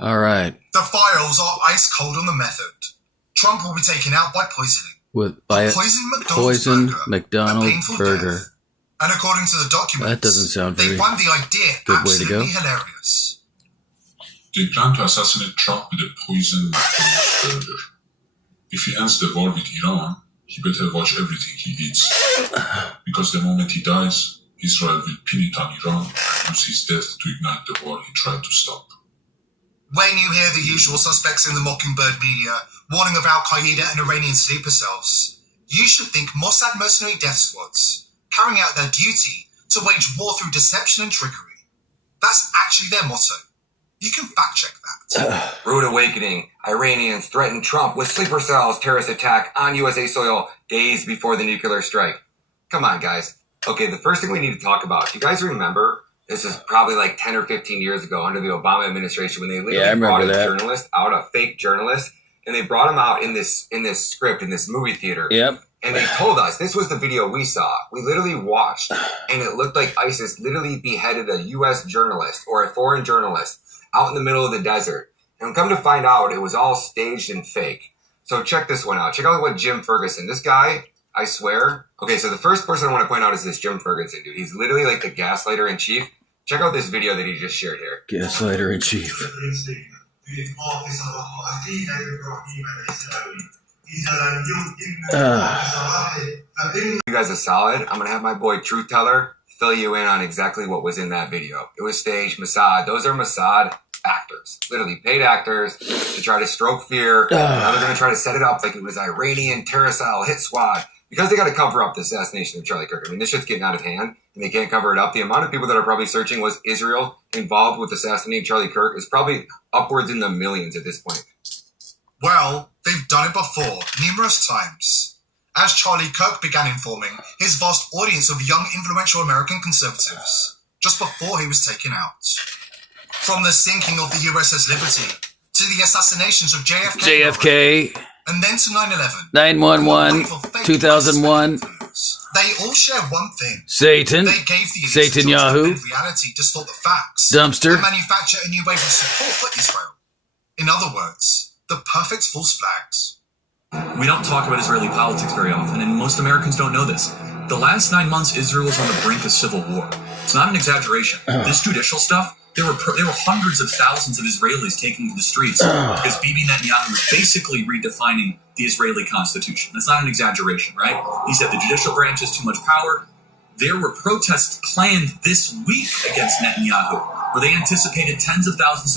All right. The files are ice cold on the method. Trump will be taken out by poisoning. By a poison McDonald's burger. Death. And according to the documents, that doesn't sound very they find the idea good way to go. absolutely hilarious. They plan to assassinate Trump with a poison McDonald's burger. If he ends the war with Iran, he better watch everything he eats. Because the moment he dies, Israel will pin it on Iran and use his death to ignite the war he tried to stop. When you hear the usual suspects in the Mockingbird media warning of Al-Qaeda and Iranian sleeper cells, you should think Mossad mercenary death squads carrying out their duty to wage war through deception and trickery. That's actually their motto. You can fact check that. Rude awakening. Iranians threaten Trump with sleeper cells terrorist attack on USA soil days before the nuclear strike. Come on, guys. Okay, the first thing we need to talk about. Do you guys remember? This is probably like 10 or 15 years ago under the Obama administration when they literally brought a journalist out, a fake journalist, and they brought him out in this script, in this movie theater. Yep. And they told us, this was the video we saw. We literally watched, and it looked like ISIS literally beheaded a U.S. journalist or a foreign journalist out in the middle of the desert. And come to find out, it was all staged and fake. So check this one out. Check out what Jim Ferguson, this guy, I swear. Okay, so the first person I want to point out is this Jim Ferguson dude. He's literally like the gaslighter in chief. Check out this video that he just shared here. Gaslighter in chief. You guys are solid. I'm going to have my boy Truth Teller fill you in on exactly what was in that video. It was staged. Mossad. Those are Mossad actors. Literally paid actors to try to stroke fear. Now they're going to try to set it up like it was Iranian terror cell hit squad. Because they got to cover up the assassination of Charlie Kirk. I mean, this shit's getting out of hand, and they can't cover it up. The amount of people that are probably searching was Israel involved with assassinating Charlie Kirk is probably upwards in the millions at this point. Well, they've done it before, numerous times. As Charlie Kirk began informing his vast audience of young, influential American conservatives, just before he was taken out. From the sinking of the USS Liberty, to the assassinations of JFK. And then to 9/11. 9/11, 2001. They all share one thing. Satan. They gave the Satan Yahoo. reality distort the facts. Dumpster. And manufacture a new wave of support for Israel. In other words, the perfect false flags. We don't talk about Israeli politics very often, and most Americans don't know this. The last 9 months, Israel was on the brink of civil war. It's not an exaggeration. This judicial stuff, there were hundreds of thousands of Israelis taking to the streets because Bibi Netanyahu was basically redefining the Israeli constitution. That's not an exaggeration, right? He said the judicial branch has too much power. There were protests planned this week against Netanyahu, where they anticipated tens of thousands of people